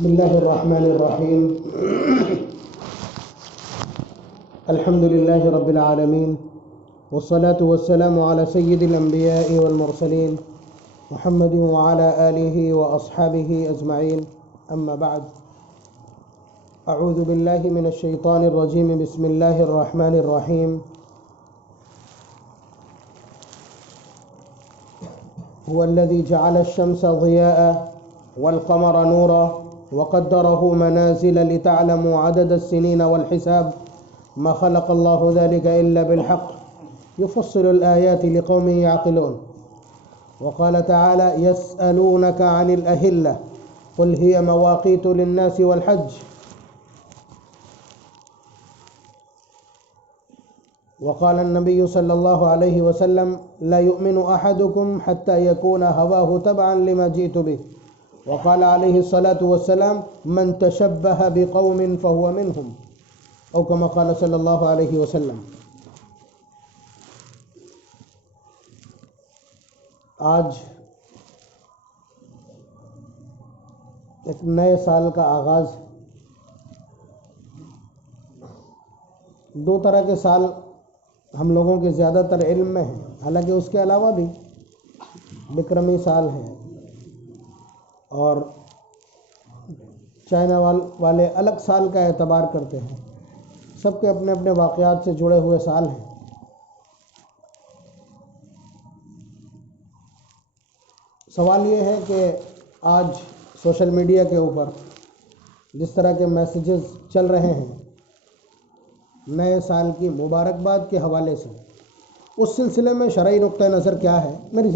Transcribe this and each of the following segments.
بسم الله الرحمن الرحيم. الحمد لله رب العالمين، والصلاة والسلام على سيد الأنبياء والمرسلين محمد وعلى آله وأصحابه أجمعين. أما بعد، أعوذ بالله من الشيطان الرجيم. بسم الله الرحمن الرحيم. هو الذي جعل الشمس ضياء والقمر نورا وقدره منازل لتعلموا عدد السنين والحساب ما خلق الله ذلك إلا بالحق يفصل الآيات لقوم يعقلون. وقال تعالى: يسألونك عن الأهلة قل هي مواقيت للناس والحج. وقال النبي صلى الله عليه وسلم: لا يؤمن أحدكم حتى يكون هواه تبعا لما جئت به. وقال عليه الصلاة والسلام: من تشبه بقوم فهو منهم، او كما قال صلی اللہ علیہ وسلم. آج ایک نئے سال کا آغاز. دو طرح کے سال ہم لوگوں کے زیادہ تر علم میں ہیں، حالانکہ اس کے علاوہ بھی بکرمی سال ہیں اور چائنا والے الگ سال کا اعتبار کرتے ہیں. سب کے اپنے اپنے واقعات سے جڑے ہوئے سال ہیں. سوال یہ ہے کہ آج سوشل میڈیا کے اوپر جس طرح کے میسیجز چل رہے ہیں نئے سال کی مبارکباد کے حوالے سے، اس سلسلے میں شرعی نقطہ نظر کیا ہے؟ میری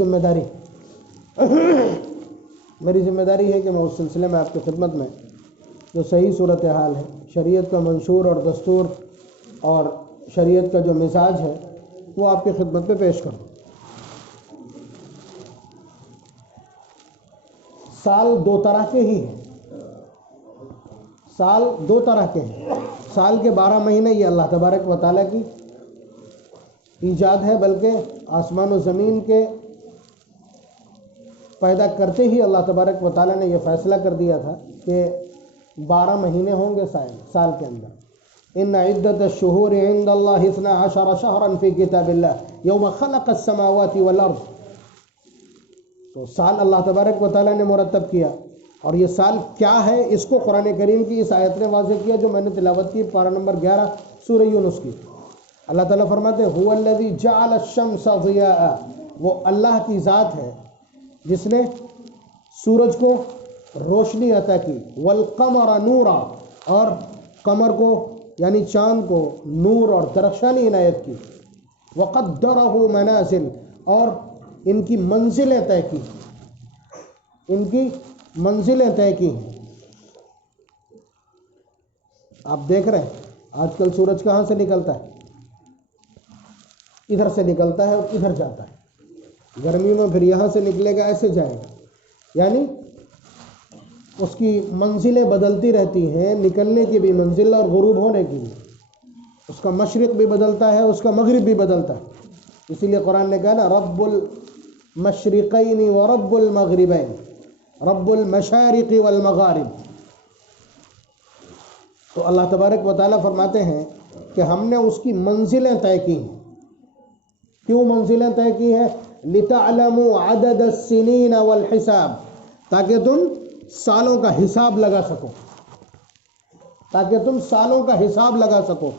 ذمہ داری ہے کہ میں اس سلسلے میں آپ کی خدمت میں جو صحیح صورتحال ہے، شریعت کا منشور اور دستور اور شریعت کا جو مزاج ہے، وہ آپ کی خدمت میں پیش کروں. سال دو طرح کے ہی ہیں. سال دو طرح کے ہیں. سال کے 12 مہینے یہ اللہ تبارک و تعالیٰ کی ایجاد ہے، بلکہ آسمان و زمین کے پیدا کرتے ہی اللہ تبارک و تعالیٰ نے یہ فیصلہ کر دیا تھا کہ 12 مہینے ہوں گے سال کے اندر. ان عدت الشہور عند اللہ 12 شہرا فی کتاب اللہ یوم خلق السماوات والارض. تو سال اللہ تبارک و تعالیٰ نے مرتب کیا، اور یہ سال کیا ہے اس کو قرآن کریم کی اس آیت نے واضح کیا جو میں نے تلاوت کی، پارہ نمبر 11 سورہ یونس کی. اللہ تعالیٰ فرماتے ہیں: هو الذی جعل الشمس ضیاء. وہ اللہ کی ذات ہے جس نے سورج کو روشنی عطا کی، والقمر نورا، اور قمر کو یعنی چاند کو نور اور درخشانی عنایت کی، وقدرہ منازل، اور ان کی منزلیں طے کی، آپ دیکھ رہے ہیں آج کل سورج کہاں سے نکلتا ہے؟ ادھر سے نکلتا ہے اور ادھر جاتا ہے. گرمیوں میں پھر یہاں سے نکلے گا، ایسے جائے گا. یعنی اس کی منزلیں بدلتی رہتی ہیں، نکلنے کی بھی منزل اور غروب ہونے کی بھی. اس کا مشرق بھی بدلتا ہے، اس کا مغرب بھی بدلتا ہے. اسی لیے قرآن نے کہا نا: رب المشرقین و رب المغربین، رب المشارق والمغارب. تو اللہ تبارک و تعالیٰ فرماتے ہیں کہ ہم نے اس کی منزلیں طے کی ہیں. کیوں منزلیں طے کی ہیں؟ لِتَعْلَمُوا عَدَدَ السِّنِينَ وَالْحِسَابِ، تاکہ تم سالوں کا حساب لگا سکو.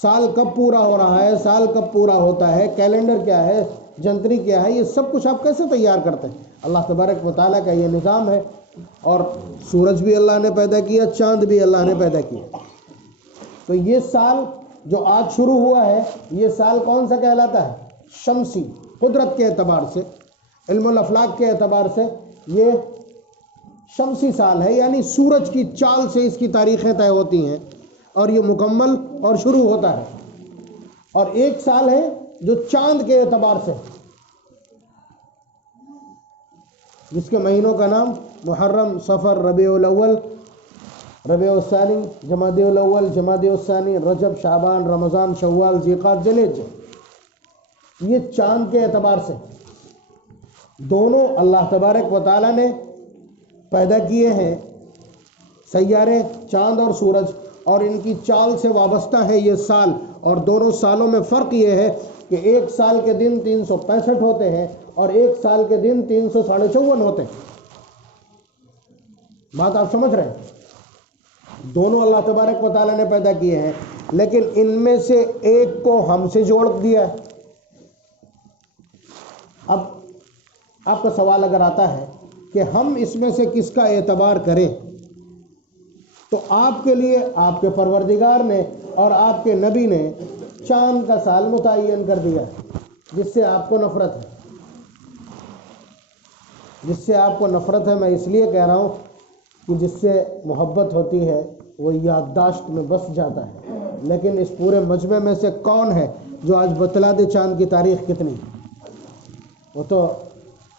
سال کب پورا ہو رہا ہے، سال کب پورا ہوتا ہے، کیلنڈر کیا ہے، جنتری کیا ہے، یہ سب کچھ آپ کیسے تیار کرتے ہیں؟ اللہ تبارک و تعالیٰ کا یہ نظام ہے. اور سورج بھی اللہ نے پیدا کیا، چاند بھی اللہ نے پیدا کیا. تو یہ سال جو آج شروع ہوا ہے، یہ سال کون سا کہلاتا ہے؟ شمسی. قدرت کے اعتبار سے، علم الافلاک کے اعتبار سے یہ شمسی سال ہے، یعنی سورج کی چال سے اس کی تاریخیں طے ہوتی ہیں اور یہ مکمل اور شروع ہوتا ہے. اور ایک سال ہے جو چاند کے اعتبار سے، جس کے مہینوں کا نام محرم، صفر، ربیع الاول، ربیع الثانی، جمادی الاول، جمادی الثانی، رجب، شعبان، رمضان، شوال، ذیقعدہ، ذوالحجہ. یہ چاند کے اعتبار سے دونوں اللہ تبارک و تعالیٰ نے پیدا کیے ہیں سیارے، چاند اور سورج، اور ان کی چال سے وابستہ ہے یہ سال، اور دونوں سالوں میں فرق یہ ہے کہ ایک سال کے دن 365 ہوتے ہیں اور ایک سال کے دن 354 ہوتے ہیں۔ بات آپ سمجھ رہے ہیں؟ دونوں اللہ تبارک و تعالیٰ نے پیدا کیے ہیں، لیکن ان میں سے ایک کو ہم سے جوڑ دیا ہے۔ اب آپ کا سوال اگر آتا ہے کہ ہم اس میں سے کس کا اعتبار کریں، تو آپ کے لیے آپ کے پروردگار نے اور آپ کے نبی نے چاند کا سال متعین کر دیا ہے، جس سے آپ کو نفرت ہے۔ جس سے آپ کو نفرت ہے، میں اس لیے کہہ رہا ہوں کہ جس سے محبت ہوتی ہے وہ یادداشت میں بس جاتا ہے، لیکن اس پورے مجمع میں سے کون ہے جو آج بتلا دے چاند کی تاریخ کتنی؟ وہ تو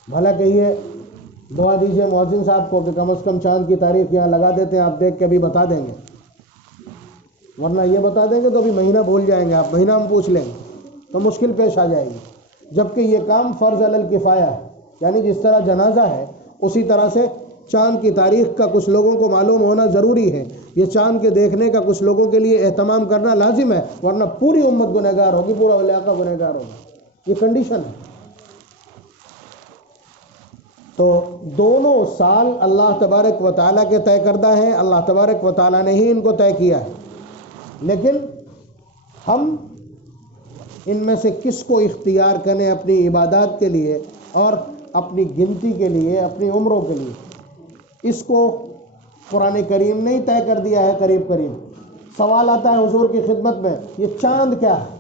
بھلا کہیے، دعا دیجئے مؤذن صاحب کو کہ کم از کم چاند کی تاریخ یہاں لگا دیتے ہیں، آپ دیکھ کے بھی بتا دیں گے، ورنہ یہ بتا دیں گے تو ابھی مہینہ بھول جائیں گے آپ، مہینہ ہم پوچھ لیں گے تو مشکل پیش آ جائے گی۔ جبکہ یہ کام فرض علی الکفایہ ہے، یعنی جس طرح جنازہ ہے اسی طرح سے چاند کی تاریخ کا کچھ لوگوں کو معلوم ہونا ضروری ہے۔ یہ چاند کے دیکھنے کا کچھ لوگوں کے لیے اہتمام کرنا لازم ہے، ورنہ پوری امت گنہگار ہوگی، پورا علاقہ گنہگار ہوگا۔ یہ کنڈیشن ہے۔ تو دونوں سال اللہ تبارک و تعالیٰ کے طے کردہ ہیں، اللہ تبارک و تعالیٰ نے ہی ان کو طے کیا ہے، لیکن ہم ان میں سے کس کو اختیار کریں اپنی عبادات کے لیے اور اپنی گنتی کے لیے، اپنی عمروں کے لیے، اس کو قرآن کریم نے ہی طے کر دیا ہے قریب قریب۔ سوال آتا ہے حضور کی خدمت میں، یہ چاند کیا ہے؟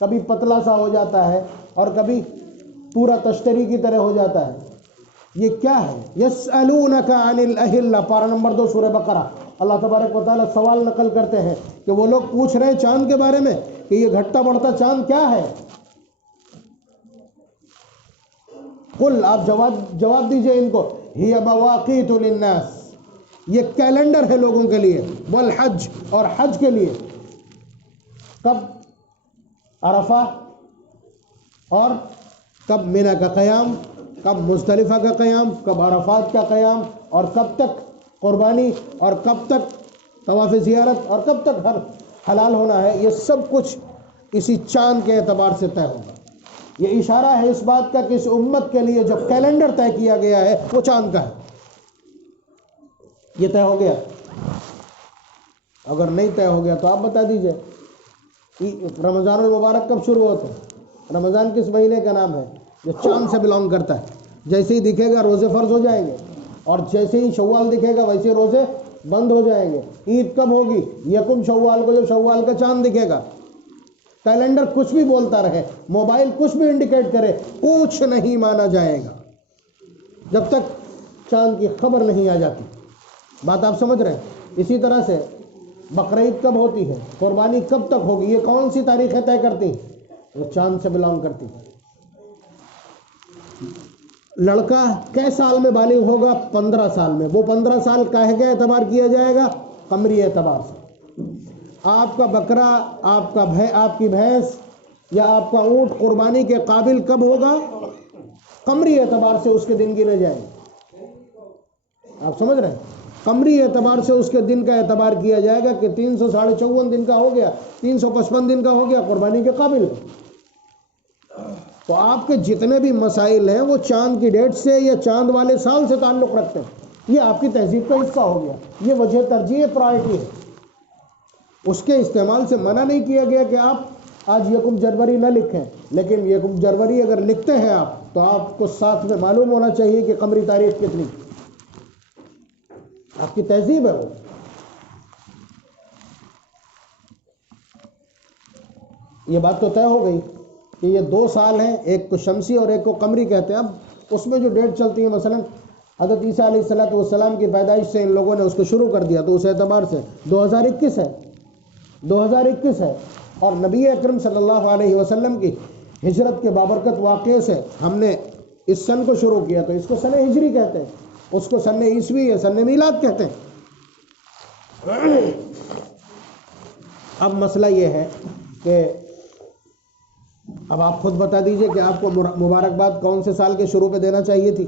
کبھی پتلا سا ہو جاتا ہے اور کبھی پورا تشتری کی طرح ہو جاتا ہے، یہ کیا ہے؟ یسألونک عن الاہلہ، پارہ نمبر 2 سورہ بقرہ۔ اللہ تبارک و تعالیٰ سوال نقل کرتے ہیں کہ وہ لوگ پوچھ رہے ہیں چاند کے بارے میں کہ یہ گھٹتا بڑھتا چاند کیا ہے؟ قل، آپ جواب دیجئے ان کو، ہی مواقیت للناس، یہ کیلنڈر ہے لوگوں کے لیے، والحج، اور حج کے لیے۔ کب عرفہ اور کب منی کا قیام، کب مزدلفہ کا قیام، کب عرفات کا قیام، اور کب تک قربانی، اور کب تک طواف زیارت، اور کب تک ہر حلال ہونا ہے، یہ سب کچھ اسی چاند کے اعتبار سے طے ہوگا۔ یہ اشارہ ہے اس بات کا کہ اس امت کے لیے جو کیلنڈر طے کیا گیا ہے وہ چاند کا ہے، یہ طے ہو گیا۔ اگر نہیں طے ہو گیا تو آپ بتا دیجئے۔ رمضان المبارک کب شروع ہوتا ہے؟ رمضان کس مہینے کا نام ہے؟ جو چاند سے بلانگ کرتا ہے۔ جیسے ہی دکھے گا روزے فرض ہو جائیں گے، اور جیسے ہی شوال دکھے گا ویسے روزے بند ہو جائیں گے۔ عید کب ہوگی؟ یکم شوال کو، جب شوال کا چاند دکھے گا۔ کیلنڈر کچھ بھی بولتا رہے، موبائل کچھ بھی انڈیکیٹ کرے، کچھ نہیں مانا جائے گا جب تک چاند کی خبر نہیں آ جاتی۔ بات آپ سمجھ رہے ہیں؟ اسی طرح سے بقرعید کب ہوتی ہے، قربانی کب تک ہوگی، یہ کون سی تاریخیں طے کرتی ہیں؟ وہ چاند سے بلانگ کرتی ہیں۔ لڑکا کئے سال میں بالغ ہوگا؟ 15 سال میں۔ وہ 15 سال کاہے کے اعتبار کیا جائے گا؟ قمری اعتبار سے۔ آپ کا بکرا، آپ کی بھینس یا آپ کا اونٹ قربانی کے قابل کب ہوگا؟ قمری اعتبار سے اس کے دن گنے جائیں گے۔ آپ سمجھ رہے ہیں؟ قمری اعتبار سے اس کے دن کا اعتبار کیا جائے گا کہ 354 دن کا ہو گیا، 355 دن کا ہو گیا، قربانی کے قابل ہو۔ تو آپ کے جتنے بھی مسائل ہیں وہ چاند کی ڈیٹ سے یا چاند والے سال سے تعلق رکھتے ہیں۔ یہ آپ کی تہذیب کا حصہ ہو گیا، یہ وجہ ترجیح پرائرٹی ہے۔ اس کے استعمال سے منع نہیں کیا گیا کہ آپ آج یکم جنوری نہ لکھیں، لیکن یکم جنوری اگر لکھتے ہیں آپ تو آپ کو ساتھ میں معلوم ہونا چاہیے کہ قمری تاریخ کتنی، آپ کی تہذیب ہے وہ۔ یہ بات تو طے ہو گئی کہ یہ 2 سال ہیں، ایک کو شمسی اور ایک کو قمری کہتے ہیں۔ اب اس میں جو ڈیٹ چلتی ہے، مثلا حضرت عیسیٰ علیہ السلام کی پیدائش سے ان لوگوں نے اس کو شروع کر دیا، تو اس اعتبار سے 2021 ہے، 2021 ہے، اور نبی اکرم صلی اللہ علیہ وسلم کی ہجرت کے بابرکت واقعے سے ہم نے اس سن کو شروع کیا، تو اس کو سن ہجری کہتے ہیں، اس کو سن عیسوی ہے، سن میلاد کہتے ہیں۔ اب مسئلہ یہ ہے کہ اب آپ خود بتا دیجئے کہ آپ کو مبارکباد کون سے سال کے شروع پہ دینا چاہیے تھی؟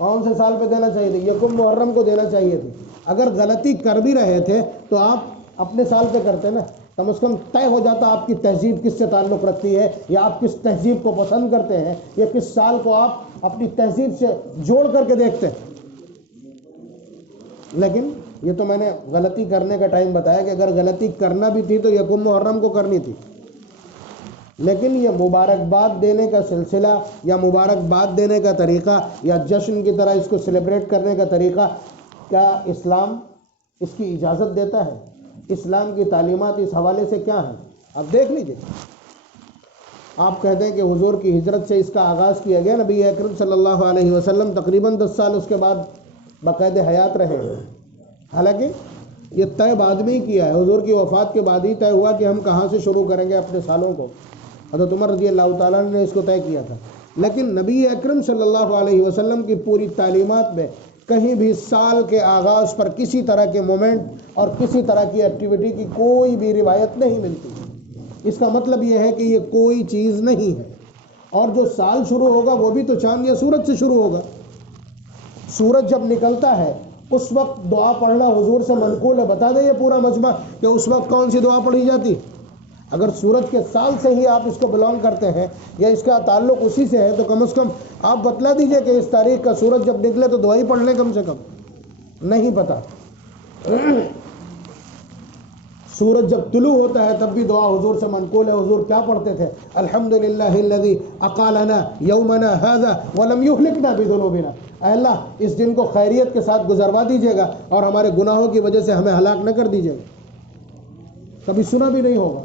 کون سے سال پہ دینا چاہیے تھے؟ یکم محرم کو دینا چاہیے تھی۔ اگر غلطی کر بھی رہے تھے تو آپ اپنے سال پہ کرتے نا، کم از کم طے ہو جاتا آپ کی تہذیب کس سے تعلق رکھتی ہے، یا آپ کس تہذیب کو پسند کرتے ہیں، یا کس سال کو آپ اپنی تہذیب سے جوڑ کر کے دیکھتے ہیں۔ لیکن یہ تو میں نے غلطی کرنے کا ٹائم بتایا کہ اگر غلطی کرنا بھی تھی تو یکم محرم کو کرنی تھی، لیکن یہ مبارکباد دینے کا سلسلہ یا مبارکباد دینے کا طریقہ یا جشن کی طرح اس کو سیلیبریٹ کرنے کا طریقہ، کیا اسلام اس کی اجازت دیتا ہے؟ اسلام کی تعلیمات اس حوالے سے کیا ہیں؟ آپ دیکھ لیجئے۔ آپ کہتے ہیں کہ حضور کی ہجرت سے اس کا آغاز کیا گیا، نبی اکرم صلی اللہ علیہ وسلم تقریباً 10 سال اس کے بعد باقاعدہ حیات رہے ہیں، حالانکہ یہ طے بعد میں ہی کیا ہے، حضور کی وفات کے بعد ہی طے ہوا کہ ہم کہاں سے شروع کریں گے اپنے سالوں کو۔ حضرت عمر رضی اللہ تعالیٰ نے اس کو طے کیا تھا، لیکن نبی اکرم صلی اللہ علیہ وسلم کی پوری تعلیمات میں کہیں بھی سال کے آغاز پر کسی طرح کے مومنٹ اور کسی طرح کی ایکٹیویٹی کی کوئی بھی روایت نہیں ملتی۔ اس کا مطلب یہ ہے کہ یہ کوئی چیز نہیں ہے، اور جو سال شروع ہوگا وہ بھی تو چاند یا سورج سے شروع ہوگا۔ سورج جب نکلتا ہے اس وقت دعا پڑھنا حضور سے منقول ہے۔ بتا دیں یہ پورا مجمع کہ اس وقت کون سی دعا پڑھی جاتی؟ اگر سورج کے سال سے ہی آپ اس کو بلانگ کرتے ہیں یا اس کا تعلق اسی سے ہے تو کم از کم آپ بتلا دیجئے کہ اس تاریخ کا سورج جب نکلے تو دعا ہی پڑھ لیں کم سے کم۔ نہیں پتا۔ سورج جب طلوع ہوتا ہے تب بھی دعا حضور سے منقول ہے۔ حضور کیا پڑھتے تھے؟ الحمدللہ الذی اقالنا یومنا ھذا ولم یہلکنا بذنوبنا۔ اے اللہ اس دن کو خیریت کے ساتھ گزروا دیجیے گا اور ہمارے گناہوں کی وجہ سے ہمیں ہلاک نہ کر دیجیے گا۔ کبھی سنا بھی نہیں ہوگا۔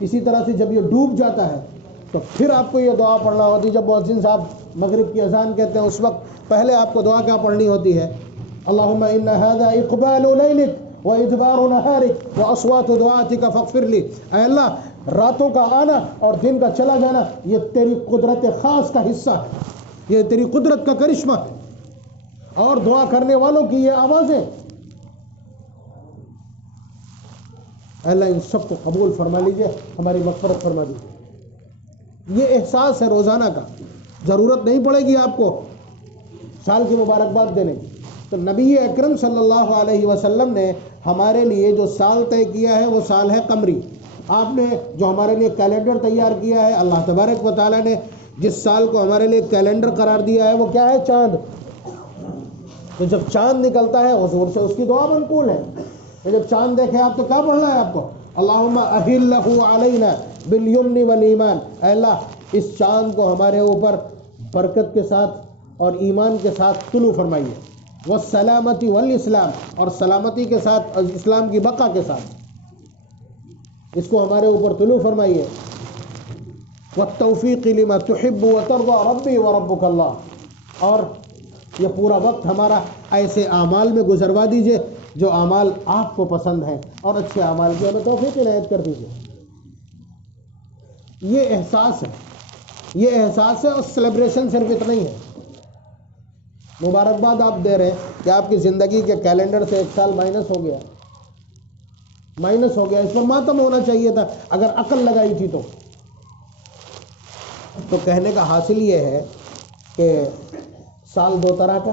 اسی طرح سے جب یہ ڈوب جاتا ہے تو پھر آپ کو یہ دعا پڑھنا ہوتی ہے۔ جب مؤذن صاحب مغرب کی اذان کہتے ہیں اس وقت پہلے آپ کو دعا کیا پڑھنی ہوتی ہے؟ اللہم ان ھذا اقبال لیلک وادبار نہارک واصوات دعاتک فاغفر لی۔ اے اللہ راتوں کا آنا اور دن کا چلا جانا یہ تیری قدرت خاص کا حصہ ہے، یہ تیری قدرت کا کرشمہ ہے، اور دعا کرنے والوں کی یہ آوازیں، اللہ ان سب کو قبول فرما لیجئے، ہماری مغفرت فرما دیجئے۔ یہ احساس ہے روزانہ کا، ضرورت نہیں پڑے گی آپ کو سال کی مبارکباد دینے کی۔ تو نبی اکرم صلی اللہ علیہ وسلم نے ہمارے لیے جو سال طے کیا ہے وہ سال ہے قمری۔ آپ نے جو ہمارے لیے کیلنڈر تیار کیا ہے، اللہ تبارک و تعالیٰ نے جس سال کو ہمارے لیے کیلنڈر قرار دیا ہے وہ کیا ہے؟ چاند۔ تو جب چاند نکلتا ہے حضور سے اس کی دعا منقول ہے۔ تو جب چاند دیکھیں آپ تو کیا پڑھنا ہے آپ کو؟ اللہم احلہ علینا بالیمن والایمان۔ اے اللہ اس چاند کو ہمارے اوپر برکت کے ساتھ اور ایمان کے ساتھ طلوع فرمائیے، والسلامتی والاسلام، اور سلامتی کے ساتھ اور اسلام کی بقا کے ساتھ اس کو ہمارے اوپر طلوع فرمائیے، والتوفیق لما تحب وترضى ربی وربک اللہ، اور یہ پورا وقت ہمارا ایسے اعمال میں گزروا دیجئے جو اعمال آپ کو پسند ہیں، اور اچھے اعمال کی ہمیں توفیق عنایت کر دیجئے۔ یہ احساس ہے، یہ احساس ہے، اور سیلیبریشن صرف اتنا ہی ہے۔ مبارکباد آپ دے رہے ہیں کہ آپ کی زندگی کے کیلنڈر سے 1 سال مائنس ہو گیا، اس پر ماتم ہونا چاہیے تھا اگر عقل لگائی تھی تو کہنے کا حاصل یہ ہے کہ سال 2 طرح کا،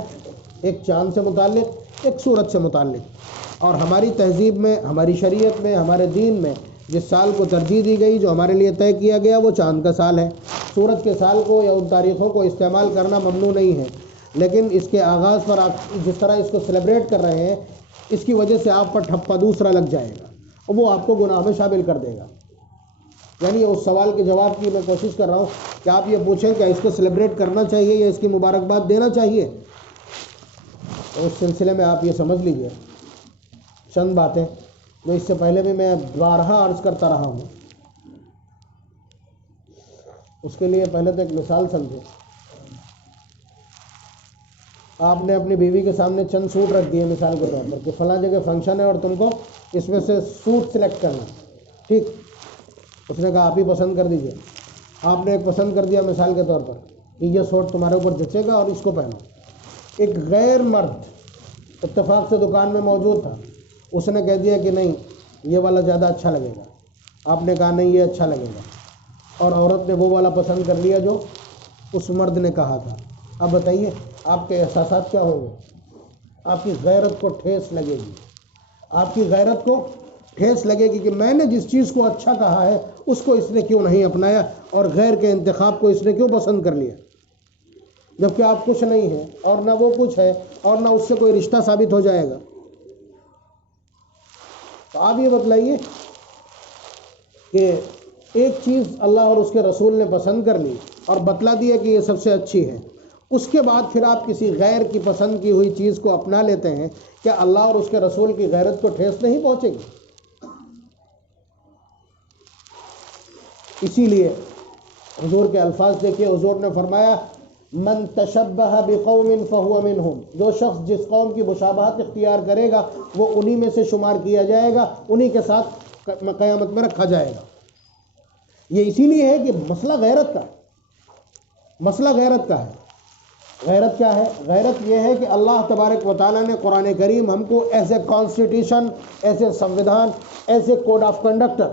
ایک چاند سے متعلق، ایک سورج سے متعلق، اور ہماری تہذیب میں، ہماری شریعت میں، ہمارے دین میں جس سال کو ترجیح دی گئی، جو ہمارے لیے طے کیا گیا، وہ چاند کا سال ہے۔ سورج کے سال کو یا ان تاریخوں کو استعمال کرنا ممنوع نہیں ہے، لیکن اس کے آغاز پر آپ جس طرح اس کو سیلیبریٹ کر رہے ہیں اس کی وجہ سے آپ پر ٹھپا دوسرا لگ جائے گا اور وہ آپ کو گناہ میں شامل کر دے گا۔ یعنی اس سوال کے جواب کی میں کوشش کر رہا ہوں کہ آپ یہ پوچھیں کہ اس کو سیلیبریٹ کرنا چاہیے یا اس کی مبارکباد دینا چاہیے، تو اس سلسلے میں آپ یہ سمجھ لیجئے چند باتیں جو اس سے پہلے بھی میں بارہا عرض کرتا رہا ہوں۔ اس کے لیے پہلے تو ایک مثال سمجھیں۔ آپ نے اپنی بیوی کے سامنے چند سوٹ رکھ دیے مثال کے طور پر کہ فلاں جگہ فنکشن ہے اور تم کو اس میں سے سوٹ سلیکٹ کرنا، ٹھیک؟ اس نے کہا آپ ہی پسند کر دیجئے۔ آپ نے ایک پسند کر دیا مثال کے طور پر کہ یہ سوٹ تمہارے اوپر جچے گا اور اس کو پہنو۔ ایک غیر مرد اتفاق سے دکان میں موجود تھا، اس نے کہہ دیا کہ نہیں یہ والا زیادہ اچھا لگے گا۔ آپ نے کہا نہیں یہ اچھا لگے گا، اور عورت نے وہ والا پسند کر لیا جو اس مرد نے کہا تھا۔ اب بتائیے آپ کے احساسات کیا ہوں گے؟ آپ کی غیرت کو ٹھیس لگے گی، آپ کی غیرت کو ٹھیس لگے گی کہ میں نے جس چیز کو اچھا کہا ہے اس کو اس نے کیوں نہیں اپنایا، اور غیر کے انتخاب کو اس نے کیوں پسند کر لیا، جبکہ آپ کچھ نہیں ہیں اور نہ وہ کچھ ہے اور نہ اس سے کوئی رشتہ ثابت ہو جائے گا۔ تو آپ یہ بتلائیے کہ ایک چیز اللہ اور اس کے رسول نے پسند کر لی اور بتلا دیا کہ یہ سب سے اچھی ہے، اس کے بعد پھر آپ کسی غیر کی پسند کی ہوئی چیز کو اپنا لیتے ہیں، کیا اللہ اور اس کے رسول کی غیرت کو ٹھیس نہیں پہنچے گی؟ اسی لیے حضور کے الفاظ دیکھیے، حضور نے فرمایا من تشبہ بقوم فہو منہم، جو شخص جس قوم کی مشابہت اختیار کرے گا وہ انہی میں سے شمار کیا جائے گا، انہی کے ساتھ قیامت میں رکھا جائے گا۔ یہ اسی لیے ہے کہ مسئلہ غیرت کا ہے، مسئلہ غیرت کا ہے۔ غیرت کیا ہے؟ غیرت یہ ہے کہ اللہ تبارک و تعالیٰ نے قرآن کریم ہم کو as a constitution, as a samvidhan, as a code of conductor,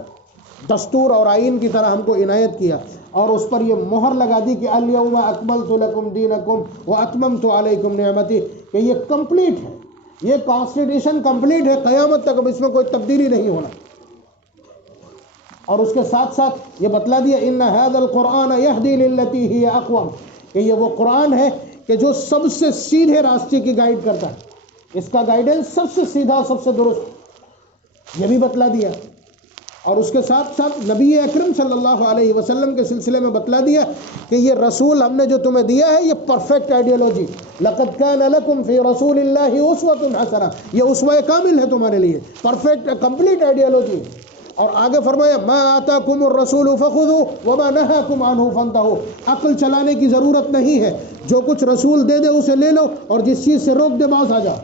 دستور اور آئین کی طرح ہم کو عنایت کیا، اور اس پر یہ مہر لگا دی کہ الیوم اکملت لکم دینکم واتممت علیکم نعمتی، کہ یہ کمپلیٹ ہے، یہ کانسٹیٹیوشن کمپلیٹ ہے، قیامت تک اب اس میں کوئی تبدیلی نہیں ہونا۔ اور اس کے ساتھ ساتھ یہ بتلا دیا ان ھذا القرآن یہدی للتی ہی اقوم، کہ یہ وہ قرآن ہے کہ جو سب سے سیدھے راستے کی گائیڈ کرتا ہے، اس کا گائیڈنس سب سے سیدھا، سب سے درست، یہ بھی بتلا دیا۔ اور اس کے ساتھ ساتھ نبی اکرم صلی اللہ علیہ وسلم کے سلسلے میں بتلا دیا کہ یہ رسول ہم نے جو تمہیں دیا ہے یہ پرفیکٹ آئیڈیالوجی، لقد کان لکم فی رسول اللہ اسوۃ حسنہ، یہ اسوہ کامل ہے تمہارے لیے، پرفیکٹ کمپلیٹ آئیڈیالوجی۔ اور آگے فرمایا ما آتاکم الرسول فخذوہ وما نہاکم عنہ فانتہوا، عقل چلانے کی ضرورت نہیں ہے، جو کچھ رسول دے دے اسے لے لو، اور جس چیز سے روک دے باز آ جا۔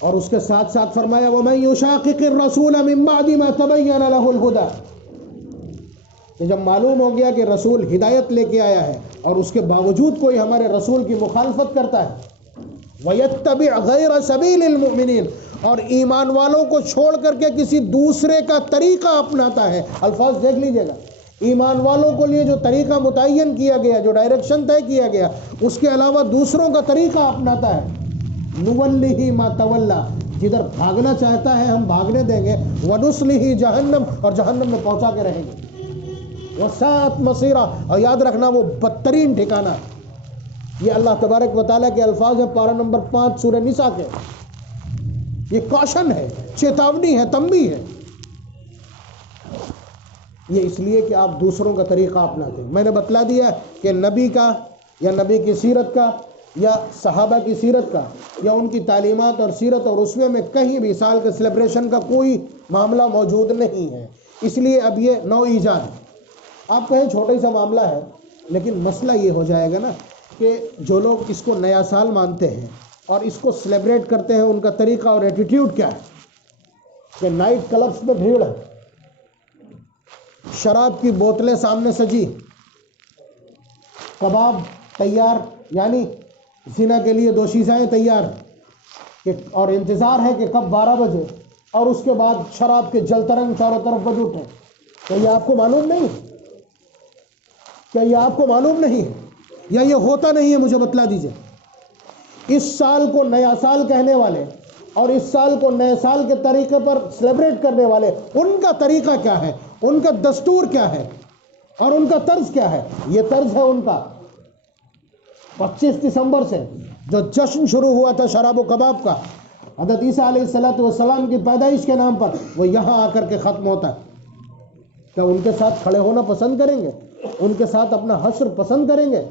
اور اس کے ساتھ ساتھ فرمایا وَمَن يُشَاقِقِ الرَّسُولَ مِن بَعْدِ مَا تَبَيَّنَ لَهُ الْهُدَى، کہ جب معلوم ہو گیا کہ رسول ہدایت لے کے آیا ہے اور اس کے باوجود کوئی ہمارے رسول کی مخالفت کرتا ہے، وَيَتَّبِعْ غَيْرَ سَبِيلِ الْمُؤْمِنِينَ، اور ایمان والوں کو چھوڑ کر کے کسی دوسرے کا طریقہ اپناتا ہے، الفاظ دیکھ لیجئے گا، ایمان والوں کو لیے جو طریقہ متعین کیا گیا، جو ڈائریکشن طے کیا گیا، اس کے علاوہ دوسروں کا طریقہ اپناتا ہے، نُوَلِّهِ مَا تَوَلَّى، جدھر بھاگنا چاہتا ہے ہم بھاگنے دیں گے، وَنُصْلِهِ جَهَنَّمَ، اور جہنم میں پہنچا کے رہیں گے، وَسَاءَتْ مَصِيرًا، اور یاد رکھنا وہ بدترین ٹھکانہ۔ یہ اللہ تبارک و تعالیٰ کے الفاظ ہیں پارہ نمبر 5 سورہ نساء کے، یہ کوشن ہے، چیتاونی ہے، تنبیہ ہے۔ یہ اس لیے کہ آپ دوسروں کا طریقہ اپناتے ہیں۔ میں نے بتلا دیا کہ نبی کا یا نبی کی سیرت کا یا صحابہ کی سیرت کا یا ان کی تعلیمات اور سیرت اور اسوے میں کہیں بھی سال کے سیلیبریشن کا کوئی معاملہ موجود نہیں ہے، اس لیے اب یہ نو ایجاد ہے۔ آپ کہیں چھوٹا ہی سا معاملہ ہے، لیکن مسئلہ یہ ہو جائے گا نا کہ جو لوگ اس کو نیا سال مانتے ہیں اور اس کو سیلیبریٹ کرتے ہیں، ان کا طریقہ اور ایٹیٹیوڈ کیا ہے، کہ نائٹ کلبس میں بھیڑ ہے، شراب کی بوتلیں سامنے سجی، کباب تیار، یعنی زنا کے لیے دوشیزائیں تیار، اور انتظار ہے کہ کب 12 بجے، اور اس کے بعد شراب کے جل ترنگ چاروں طرف بج اٹھیں۔ کیا یہ آپ کو معلوم نہیں؟ کیا یہ آپ کو معلوم نہیں ہے یا یہ ہوتا نہیں ہے؟ مجھے بتلا دیجئے۔ اس سال کو نیا سال کہنے والے اور اس سال کو نئے سال کے طریقے پر سیلیبریٹ کرنے والے، ان کا طریقہ کیا ہے، ان کا دستور کیا ہے اور ان کا طرز کیا ہے؟ یہ طرز ہے ان کا 25 دسمبر سے جو جشن شروع ہوا تھا شراب و کباب کا، حضرت عیسیٰ علیہ السلام کی پیدائش کے نام پر، وہ یہاں آ کر کے ختم ہوتا ہے۔ کیا ان کے ساتھ کھڑے ہونا پسند کریں گے؟ ان کے ساتھ اپنا حشر پسند کریں گے؟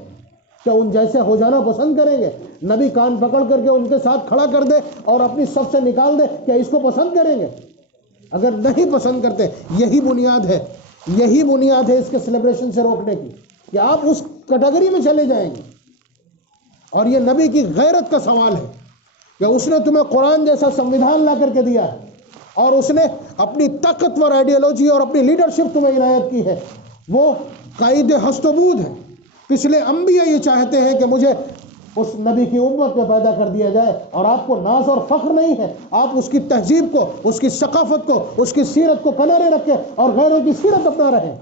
کیا ان جیسے ہو جانا پسند کریں گے؟ نبی کان پکڑ کر کے ان کے ساتھ کھڑا کر دے اور اپنی صف سے نکال دے، کیا اس کو پسند کریں گے؟ اگر نہیں پسند کرتے، یہی بنیاد ہے، یہی بنیاد ہے اس کے سیلیبریشن سے روکنے کی، کہ آپ اس کیٹیگری میں چلے جائیں گے۔ اور یہ نبی کی غیرت کا سوال ہے کہ اس نے تمہیں قرآن جیسا سنویدھان لا کر کے دیا ہے، اور اس نے اپنی طاقتور آئیڈیالوجی اور اپنی لیڈرشپ تمہیں عنایت کی ہے، وہ قائد ہست و بود ہے۔ پچھلے انبیاء یہ چاہتے ہیں کہ مجھے اس نبی کی امت میں پیدا کر دیا جائے، اور آپ کو ناز اور فخر نہیں ہے، آپ اس کی تہذیب کو، اس کی ثقافت کو، اس کی سیرت کو کنارے رکھے اور غیروں کی سیرت اپنا رہے۔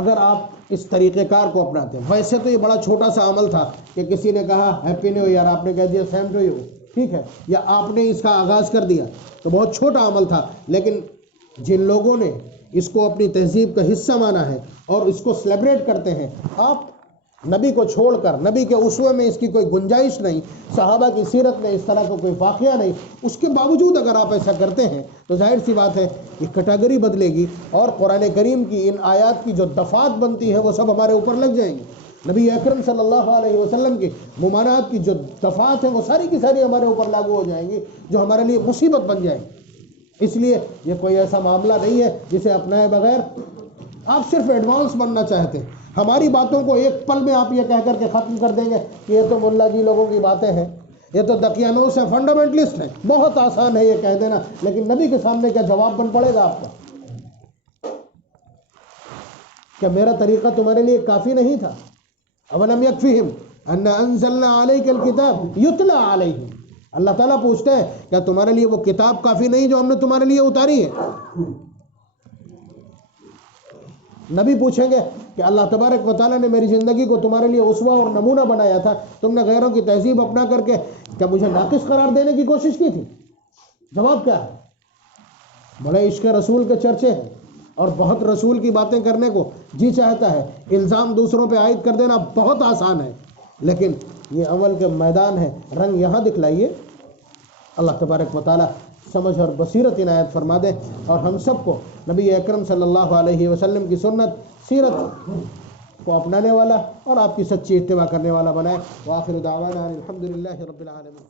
اگر آپ اس طریقہ کار کو اپناتے ہیں. ویسے تو یہ بڑا چھوٹا سا عمل تھا کہ کسی نے کہا ہیپی نیو ایئر، آپ نے کہہ دیا سیم ٹو یو، ٹھیک ہے، یا آپ نے اس کا آغاز کر دیا، تو بہت چھوٹا عمل تھا. لیکن جن لوگوں نے اس کو اپنی تہذیب کا حصہ مانا ہے اور اس کو سیلیبریٹ کرتے ہیں، آپ نبی کو چھوڑ کر، نبی کے اسوے میں اس کی کوئی گنجائش نہیں، صحابہ کی سیرت میں اس طرح کا کوئی واقعہ نہیں، اس کے باوجود اگر آپ ایسا کرتے ہیں تو ظاہر سی بات ہے یہ کیٹیگری بدلے گی اور قرآن کریم کی ان آیات کی جو دفعات بنتی ہے وہ سب ہمارے اوپر لگ جائیں گی. نبی اکرم صلی اللہ علیہ وسلم کی ممانعات کی جو دفعات ہیں وہ ساری کی ساری ہمارے اوپر لاگو ہو جائیں گی، جو ہمارے لیے مصیبت بن جائیں گی. اس لیے یہ کوئی ایسا معاملہ نہیں ہے جسے اپنائے بغیر آپ صرف ایڈوانس بننا چاہتے ہیں. ہماری باتوں کو ایک پل میں آپ یہ کہہ کر کے ختم کر دیں گے کہ یہ تو ملا جی لوگوں کی باتیں ہیں، یہ تو دقیانوس ہیں، فنڈامنٹلسٹ ہیں. بہت آسان ہے یہ کہہ دینا، لیکن نبی کے سامنے کیا جواب بن پڑے گا آپ کا؟ کیا میرا طریقہ تمہارے لیے کافی نہیں تھا؟ اولم یکفیہم ان انزلنا علیک الکتاب یتلی علیہم. اللہ تعالیٰ پوچھتے ہیں کیا تمہارے لیے وہ کتاب کافی نہیں جو ہم نے تمہارے لیے اتاری ہے؟ نبی پوچھیں گے کہ اللہ تبارک و تعالیٰ نے میری زندگی کو تمہارے لیے اسوہ اور نمونہ بنایا تھا، تم نے غیروں کی تہذیب اپنا کر کے کیا مجھے ناقص قرار دینے کی کوشش کی تھی؟ جواب کیا ہے؟ بڑے عشق رسول کے چرچے ہیں اور بہت رسول کی باتیں کرنے کو جی چاہتا ہے. الزام دوسروں پہ عائد کر دینا بہت آسان ہے، لیکن یہ عمل کے میدان ہے، رنگ یہاں دکھلائیے. اللہ تبارک و تعالیٰ سمجھ اور بصیرت عنایت فرما دے اور ہم سب کو نبی اکرم صلی اللہ علیہ وسلم کی سنت سیرت کو اپنانے والا اور آپ کی سچی اتباع کرنے والا بنائے. وآخر دعوانا الحمدللہ رب العالمین.